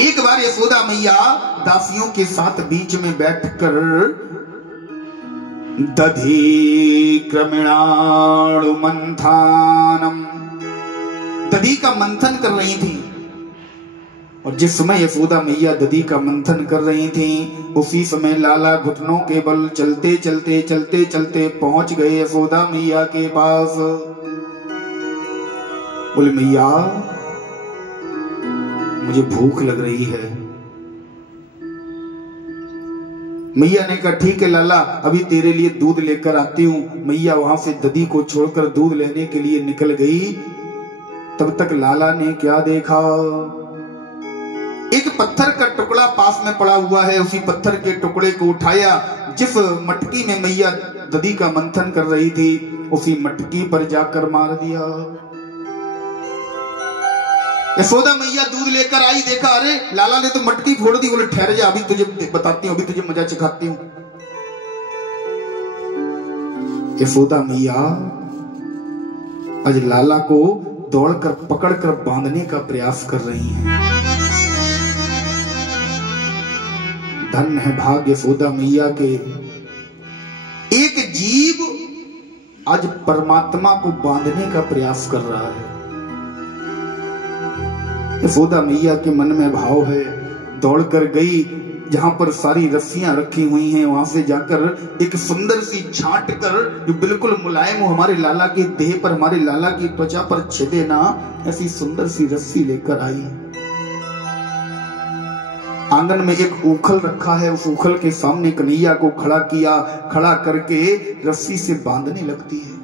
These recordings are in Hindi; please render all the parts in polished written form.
एक बार यशोदा मैया दासियों के साथ बीच में बैठकर दधी क्रमिणाणु मंथानम, दधी का मंथन कर रही थी। और जिस समय यशोदा मैया दधी का मंथन कर रही थी, उसी समय लाला घुटनों के बल चलते चलते चलते चलते पहुंच गए यशोदा मैया के पास। बोले मैया मुझे भूख लग रही है। मैया ने कहा ठीक है लाला, अभी तेरे लिए दूध लेकर आती हूं। मैया वहां से दधी को छोड़कर दूध लेने के लिए निकल गई। तब तक लाला ने क्या देखा, एक पत्थर का टुकड़ा पास में पड़ा हुआ है। उसी पत्थर के टुकड़े को उठाया, जिस मटकी में मैया दधी का मंथन कर रही थी उसी मटकी पर जाकर मार दिया। यशोदा मैया दूध लेकर आई, देखा अरे लाला ने तो मटकी फोड़ दी। बोले ठहर जा, अभी तुझे बताती हूँ, अभी तुझे मजा चखाती हूँ। यशोदा मैया आज लाला को दौड़कर पकड़कर बांधने का प्रयास कर रही हैं। धन है भाग्य यशोदा मैया के, एक जीव आज परमात्मा को बांधने का प्रयास कर रहा है। यशोदा मैया के मन में भाव है, दौड़कर गई जहां पर सारी रस्सियां रखी हुई हैं, वहां से जाकर एक सुंदर सी छांट कर जो बिल्कुल मुलायम हो, हमारे लाला के देह पर, हमारे लाला की त्वचा पर छिदे ना, ऐसी सुंदर सी रस्सी लेकर आई। आंगन में एक ऊखल रखा है, उस ऊखल के सामने कन्हैया को खड़ा किया। खड़ा करके रस्सी से बांधने लगती है।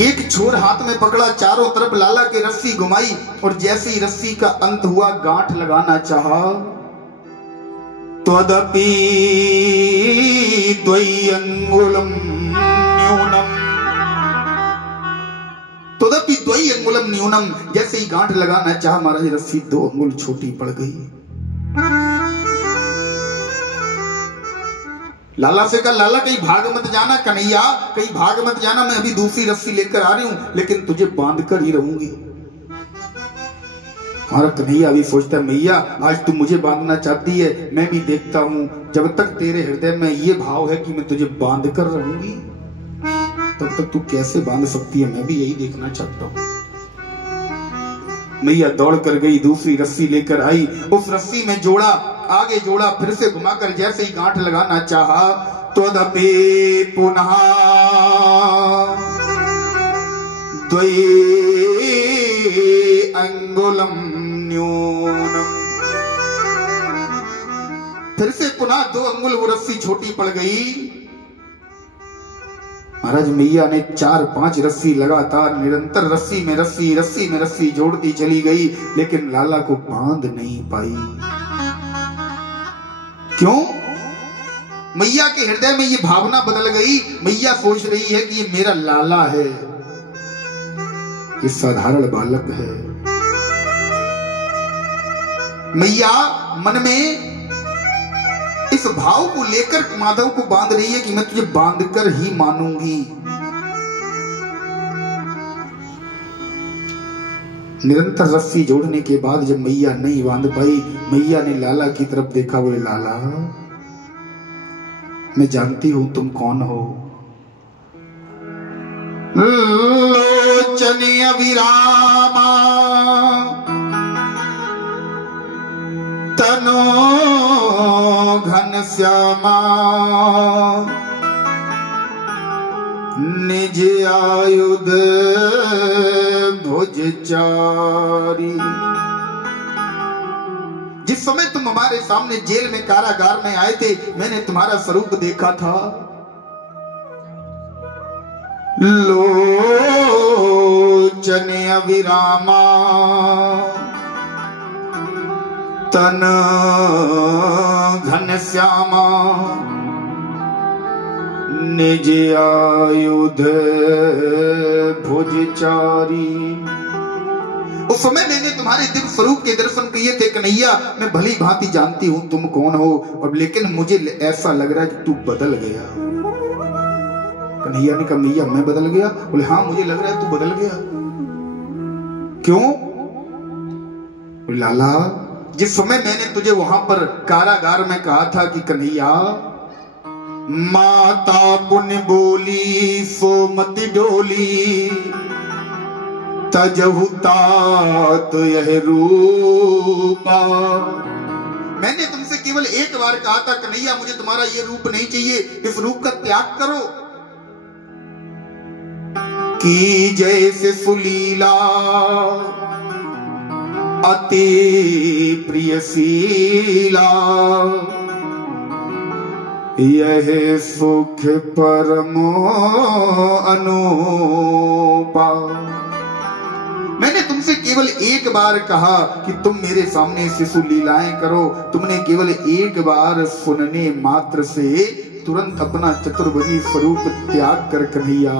एक छोर हाथ में पकड़ा, चारों तरफ लाला की रस्सी घुमाई और जैसे ही रस्सी का अंत हुआ, गांठ लगाना चाहा तो अदपि द्वयंगुलम न्यूनम, तदपि द्वयंगुलम न्यूनम, जैसे ही गांठ लगाना चाहा महाराज रस्सी 2 अंगुल छोटी पड़ गई। लाला से कहा लाला कहीं भाग मत जाना, कन्हैया कहीं भाग मत जाना, मैं अभी दूसरी रस्सी लेकर आ रही हूं, लेकिन तुझे बांध कर ही रहूंगी। हमारा कन्हैया अभी सोचता है मैया आज तू मुझे बांधना चाहती है, मैं भी देखता हूं जब तक तेरे हृदय में ये भाव है कि मैं तुझे बांध कर रहूंगी, तब तक तू कैसे बांध सकती है, मैं भी यही देखना चाहता हूं। मैया दौड़ कर गई, दूसरी रस्सी लेकर आई, उस रस्सी में जोड़ा, आगे जोड़ा, फिर से घुमाकर जैसे ही गांठ लगाना चाहा तो अदपि पुनः द्वये अंगुलम न्यूनम, फिर से पुनः 2 अंगुल वो रस्सी छोटी पड़ गई। महाराज मैया ने 4-5 रस्सी लगातार निरंतर रस्सी में रस्सी जोड़ती चली गई, लेकिन लाला को बांध नहीं पाई। क्यों? मैया के हृदय में ये भावना बदल गई। मैया सोच रही है कि ये मेरा लाला है, ये साधारण बालक है। मैया मन में इस भाव को लेकर माधव को बांध रही है कि मैं तुझे बांधकर ही मानूंगी। निरंतर रस्सी जोड़ने के बाद जब मैया नहीं बांध पाई, मैया ने लाला की तरफ देखा, बोले लाला मैं जानती हूं तुम कौन हो। लोचन अभिरामा तनो घनश्यामा निज आयुध भुजचारी। जिस समय तुम हमारे सामने जेल में, कारागार में आए थे, मैंने तुम्हारा स्वरूप देखा था। लोचन अभिरामा तन घनश्यामा निज आयुध भुजचारी। उस समय मैंने तुम्हारे दिव्य स्वरूप के दर्शन किए थे कन्हैया, मैं भली भांति जानती हूं तुम कौन हो, और लेकिन मुझे ऐसा लग रहा है कि तू बदल गया। कन्हैया ने कहा मैया मैं बदल गया? बोले हाँ मुझे लग रहा है तू बदल गया। क्यों? लाला, जिस समय मैंने तुझे वहां पर कारागार में कहा था कि कन्हैया माता पुण्य बोली सो मत डोली, तजहु तात यह रूपा। मैंने तुमसे केवल एक बार कहा था कन्हैया मुझे तुम्हारा ये रूप नहीं चाहिए, इस रूप का त्याग करो। कि जैसे सुलीला अति प्रियशीला, यह सुख परमो अनुपा। मैंने तुमसे केवल एक बार कहा कि तुम मेरे सामने शिशु लीलाएं करो, तुमने केवल एक बार सुनने मात्र से तुरंत अपना चतुर्भुजी स्वरूप त्याग कर कन्हैया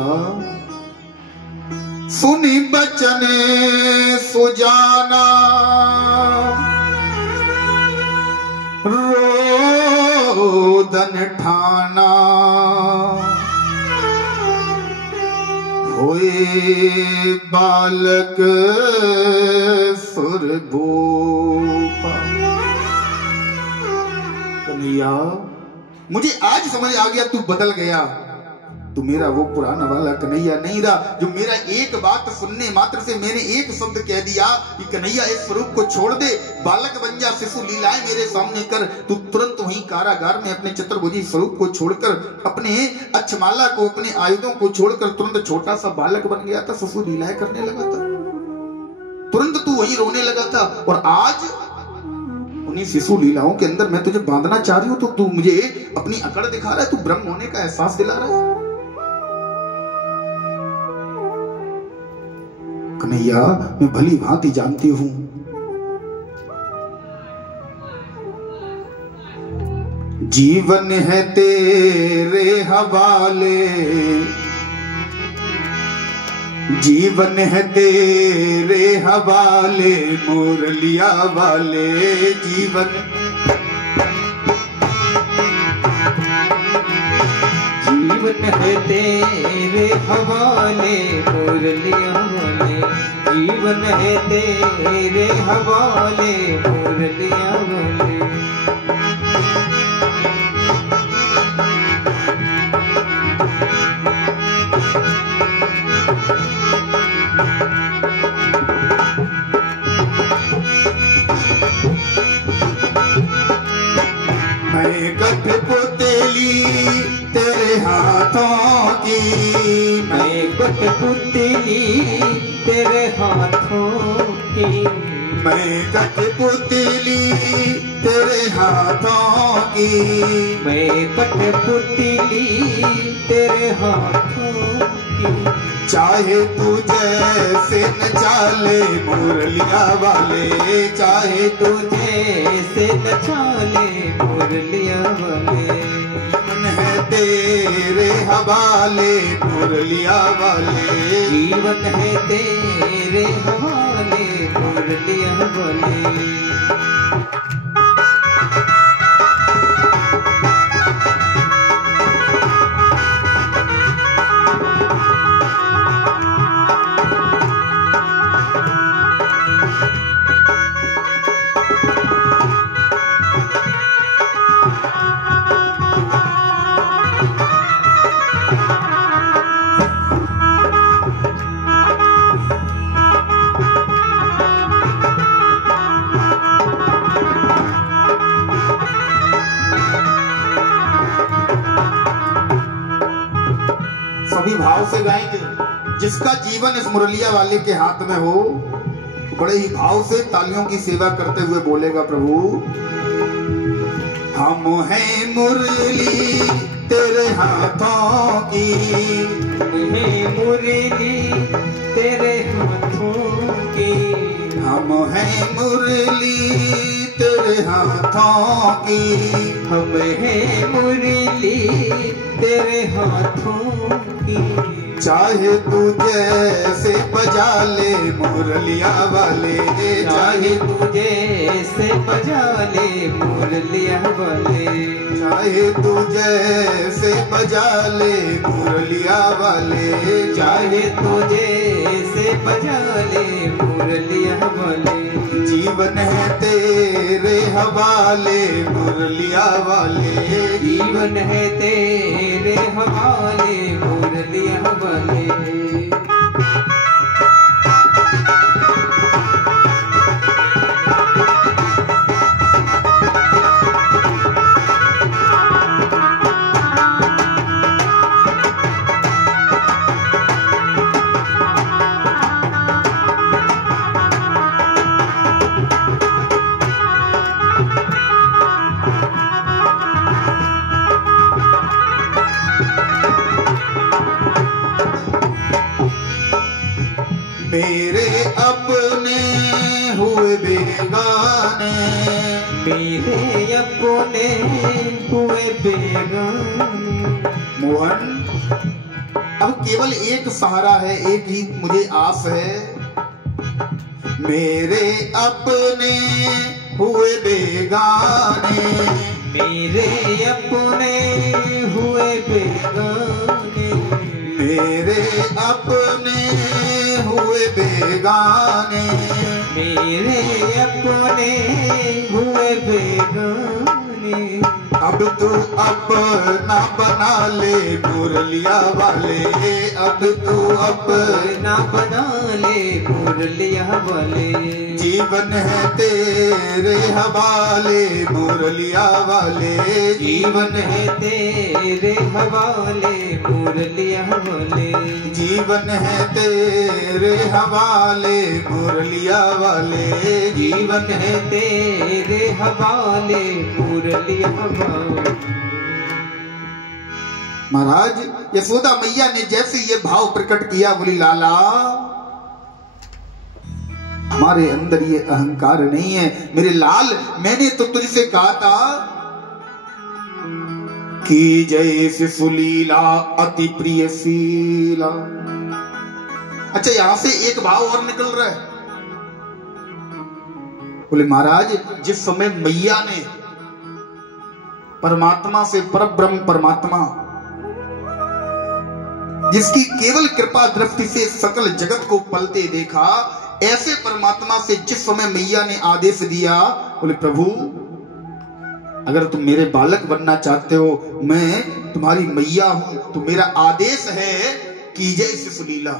सुनी बचन सुजाना, रोदन ठाना, होए बालक सुरभूपा। कन्हैया मुझे आज समझ आ गया तू बदल गया, तू मेरा वो पुराना वाला कन्हैया नहीं रहा जो मेरा एक बात सुनने मात्र से मैंने एक शब्द कह दिया कि कन्हैया इस स्वरूप को छोड़ दे, बालक बन जा, शिशु लीलाएं मेरे सामने कर। तू तुरंत वहीं कारागार में अपने चतुर्भुजी स्वरूप को छोड़कर, अपने अक्षमाला को, अपने आयुधों को छोड़कर तुरंत छोटा सा बालक बन गया था, शिशु लीलाएं करने लगा था। तुरंत तू वहीं रोने लगा था और आज उन्हीं शिशु लीलाओं के अंदर मैं तुझे बांधना चाह रही हूं तो तू मुझे अपनी अकड़ दिखा रहा है, तू ब्रह्म होने का एहसास दिला रहा है। कन्हैया मैं भली भांति जानती हूं जीवन है तेरे हवाले, जीवन है तेरे हवाले मुरलिया वाले, जीवन जीवन है तेरे हवाले मुरलिया वाले, जीवन है तेरे हवाले मुरलिया वाले। मैं कठपुतली तेरे हाथों की, मैं कठपुतली तेरे हाथों की, मैं कठपुतली तेरे हाथों की, मैं कठपुतली तेरे हाथों की। चाहे तू जैसे नचाले मुरलिया वाले, चाहे तू जैसे नचाले मुरलिया वाले, जीवन है तेरे हवाले मुरलिया वाले, जीवन है तेरे हवाले मुरलिया वाले। सभी भाव से गाएंगे। जिसका जीवन इस मुरलिया वाले के हाथ में हो, बड़े ही भाव से तालियों की सेवा करते हुए बोलेगा प्रभु, हम हैं मुरली तेरे हाथों की, है मुरली तेरे हाथों की, हम हैं मुरली तेरे हाथों की, हम है मुरली तेरे हाथों की। चाहे तू जैसे बजा ले मुरलिया वाले, चाहे तुझे से बजा ले मुरलिया वाले, चाहे तुझे से बजा ले मुरलिया वाले, चाहे तुझे से बजा ले मुरलिया वाले, जीवन है तेरे हवाले मुरलिया वाले, जीवन है तेरे हवाले मुरलिया वाले। मेरे अपने हुए बेगाने, मेरे अपने हुए बेगाने। मोहन अब केवल एक सहारा है, एक ही मुझे आस है। मेरे अपने हुए बेगाने, मेरे अपने हुए बेगाने, मेरे अपने हुए बेगाने, मेरे अपने हुए बेगाने। अब तू अपना बना ले मुरलिया वाले, अब तू अपना बना ले मुरलिया वाले, जीवन है तेरे हवाले मुरलिया वाले, जीवन है तेरे हवाले मुरलिया वाले, जीवन है तेरे हवाले मुरलिया वाले, जीवन है तेरे हवाले मुरलिया वाले। महाराज यशोदा मैया ने जैसे ये भाव प्रकट किया, बोली लाला हमारे अंदर ये अहंकार नहीं है। मेरे लाल मैंने तो तुझसे कहा था कि जैसे सुलीला अति प्रिय शीला। अच्छा यहां से एक भाव और निकल रहा है। बोले महाराज जिस समय मैया ने परमात्मा से परब्रह्म परमात्मा जिसकी केवल कृपा दृष्टि से सकल जगत को पलते देखा, ऐसे परमात्मा से जिस समय मैया ने आदेश दिया, बोले प्रभु अगर तुम मेरे बालक बनना चाहते हो, मैं तुम्हारी मैया हूं, तो मेरा आदेश है कीजिए इसे सुलीला।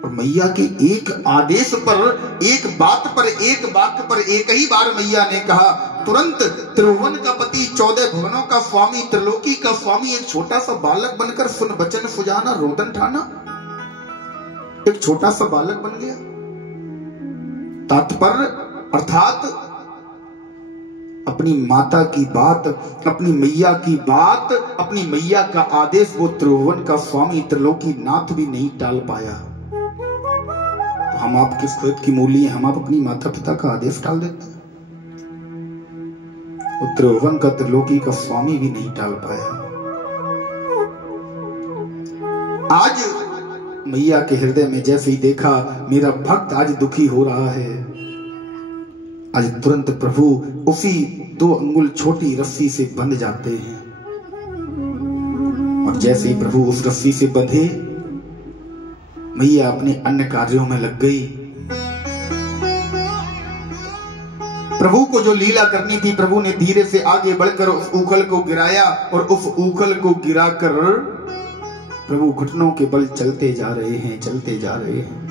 और मैया के एक आदेश पर, एक बात पर, एक वाक्य पर एक ही बार मैया ने कहा, तुरंत त्रिभुवन का पति, 14 भुवनों का स्वामी, त्रिलोकी का स्वामी, एक छोटा सा बालक बनकर सुन बचन सुजाना रोदन ठाना, एक छोटा सा बालक बन गया। तात्पर्य अर्थात अपनी माता की बात, अपनी मैया की बात, अपनी मैया का आदेश वो त्रिभुवन का स्वामी, त्रिलोकी नाथ भी नहीं टाल पाया। तो हम आप किस खेत की मूली हैं, हम आप अपनी माता पिता का आदेश टाल देते हैं। त्रिभुवन का त्रिलोकी का स्वामी भी नहीं टाल पाया। आज मैया के हृदय में जैसे ही देखा मेरा भक्त आज दुखी हो रहा है, आज तुरंत प्रभु उसी 2 अंगुल छोटी रस्सी से बंध जाते हैं। और जैसे ही प्रभु उस रस्सी से बंधे, मैया अपने अन्य कार्यों में लग गई। प्रभु को जो लीला करनी थी, प्रभु ने धीरे से आगे बढ़कर उस ऊखल को गिराया, और उस ऊखल को गिराकर प्रभु घुटनों के बल चलते जा रहे हैं, चलते जा रहे हैं।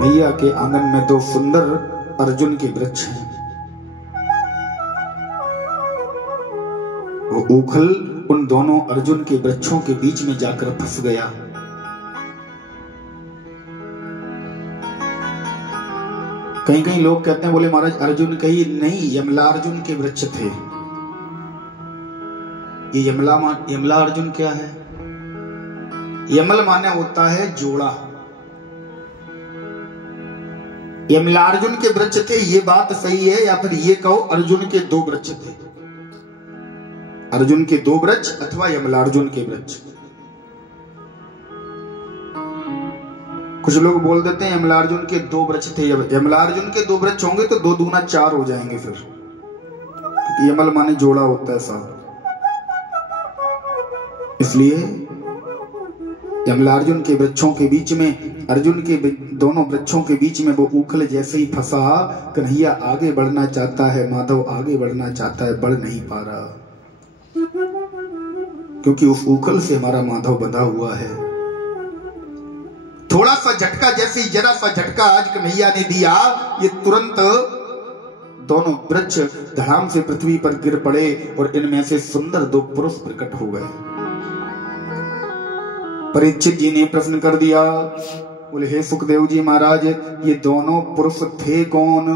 मैया के आंगन में 2 सुंदर अर्जुन के वृक्ष हैं। वो ऊखल उन दोनों अर्जुन के वृक्षों के बीच में जाकर फंस गया। कहीं कहीं लोग कहते हैं, बोले महाराज अर्जुन कहीं नहीं, यमला अर्जुन के वृक्ष थे। ये यमला अर्जुन क्या है? यमल माने होता है जोड़ा। यमला अर्जुन के वृक्ष थे, ये बात सही है, या फिर ये कहो अर्जुन के 2 वृक्ष थे। अर्जुन के 2 वृक्ष अथवा यमला अर्जुन के वृक्ष। कुछ लोग बोल देते हैं यमलार्जुन के 2 वृक्ष थे। यमलार्जुन के 2 वृक्ष होंगे तो 2 दूना 4 हो जाएंगे फिर, क्योंकि यमल माने जोड़ा होता है साहब। इसलिए यमलार्जुन के वृक्षों के बीच में, अर्जुन के दोनों वृक्षों के बीच में वो उखल जैसे ही फंसा। कन्हैया आगे बढ़ना चाहता है, माधव आगे बढ़ना चाहता है, बढ़ नहीं पा रहा, क्योंकि उस उखल से हमारा माधव बंधा हुआ है। थोड़ा सा झटका, जैसे ही जरा सा झटका आज कन्हैया ने दिया, ये तुरंत दोनों वृक्ष धड़ाम से पृथ्वी पर गिर पड़े और इनमें से सुंदर 2 पुरुष प्रकट हो गए। परीक्षित जी ने प्रश्न कर दिया, बोले हे सुखदेव जी महाराज, ये दोनों पुरुष थे कौन?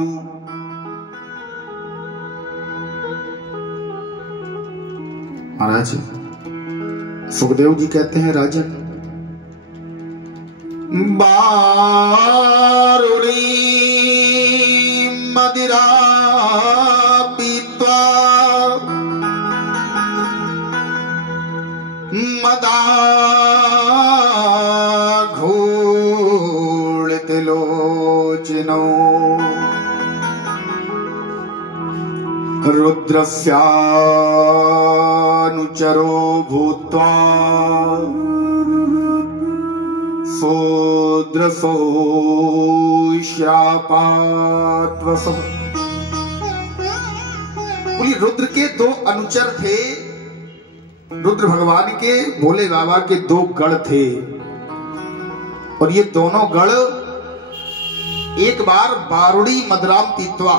महाराज सुखदेव जी कहते हैं, राजन बारुणी मदिरा पीत्वा मदाघूर्णित लोचनो रुद्रस्यानुचरो भूत्वा सोद्रसोश्यापात्वसः। बोली रुद्र के 2 अनुचर थे। रुद्र भगवान के, भोले बाबा के 2 गण थे, और ये दोनों गण एक बार बारुड़ी मदराम पीत्वा,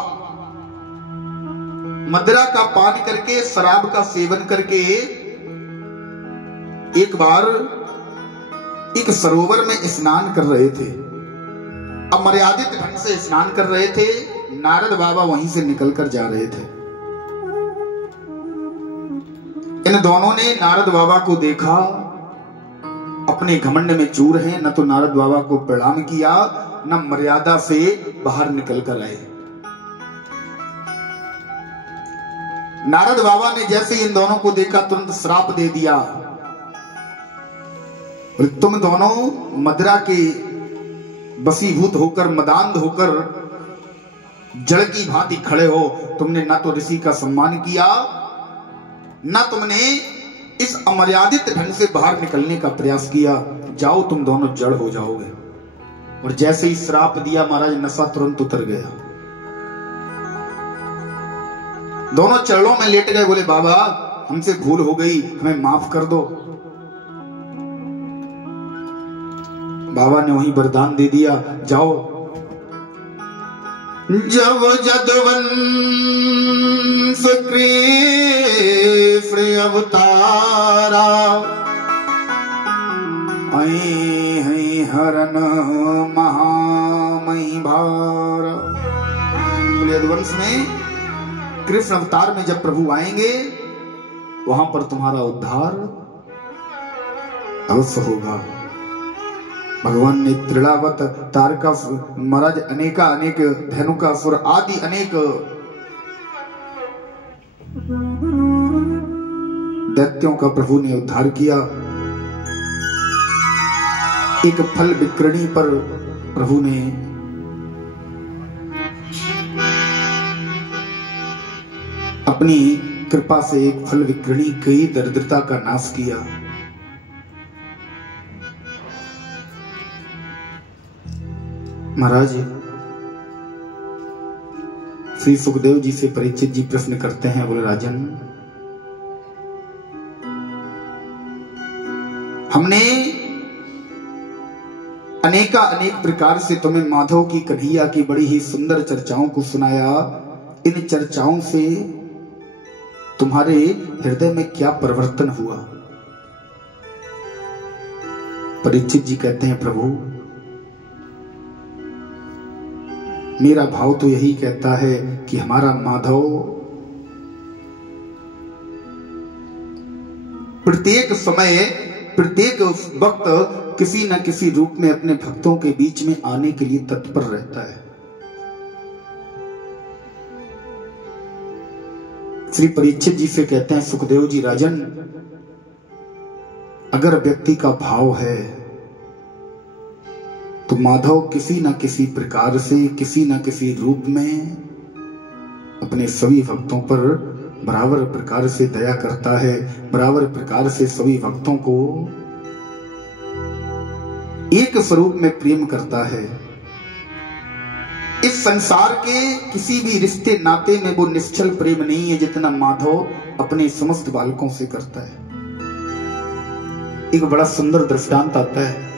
मदिरा का पान करके, शराब का सेवन करके एक बार एक सरोवर में स्नान कर रहे थे। अमर्यादित ढंग से स्नान कर रहे थे। नारद बाबा वहीं से निकलकर जा रहे थे। इन दोनों ने नारद बाबा को देखा, अपने घमंड में चूर हैं, न तो नारद बाबा को प्रणाम किया, न मर्यादा से बाहर निकल कर आए। नारद बाबा ने जैसे इन दोनों को देखा तुरंत श्राप दे दिया, तुम दोनों मदिरा के बसीभूत होकर, मदांध होकर जड़ की भांति खड़े हो। तुमने ना तो ऋषि का सम्मान किया, ना तुमने इस अमर्यादित ढंग से बाहर निकलने का प्रयास किया। जाओ, तुम दोनों जड़ हो जाओगे। और जैसे ही श्राप दिया महाराज, नशा तुरंत उतर गया। दोनों चरणों में लेट गए, बोले बाबा हमसे भूल हो गई, हमें माफ कर दो। बाबा ने वही वरदान दे दिया, जाओ। जब जदवंश कृष्ण अवतारा, आई हरन महामही भार। यदुवंश में कृष्ण अवतार में जब प्रभु आएंगे, वहां पर तुम्हारा उद्धार अवश्य होगा। भगवान ने त्रिलावत, तारका महाराज, अनेका अनेक धेनुकासुर आदि अनेक दैत्यों का प्रभु ने उद्धार किया। एक फल विक्रणी पर प्रभु ने अपनी कृपा से एक फल विक्रणी की दरिद्रता का नाश किया। महाराज श्री सुखदेव जी से परीक्षित जी प्रश्न करते हैं, बोले राजन हमने अनेका अनेक प्रकार से तुम्हें माधव की, कन्हैया की बड़ी ही सुंदर चर्चाओं को सुनाया। इन चर्चाओं से तुम्हारे हृदय में क्या परिवर्तन हुआ? परीक्षित जी कहते हैं, प्रभु मेरा भाव तो यही कहता है कि हमारा माधव प्रत्येक समय, प्रत्येक वक्त किसी न किसी रूप में अपने भक्तों के बीच में आने के लिए तत्पर रहता है। श्री परीक्षित जी से कहते हैं, सुखदेव जी राजन, अगर व्यक्ति का भाव है तो माधव किसी न किसी प्रकार से, किसी न किसी रूप में अपने सभी भक्तों पर बराबर प्रकार से दया करता है, बराबर प्रकार से सभी भक्तों को एक स्वरूप में प्रेम करता है। इस संसार के किसी भी रिश्ते नाते में वो निश्चल प्रेम नहीं है जितना माधव अपने समस्त बालकों से करता है। एक बड़ा सुंदर दृष्टांत आता है।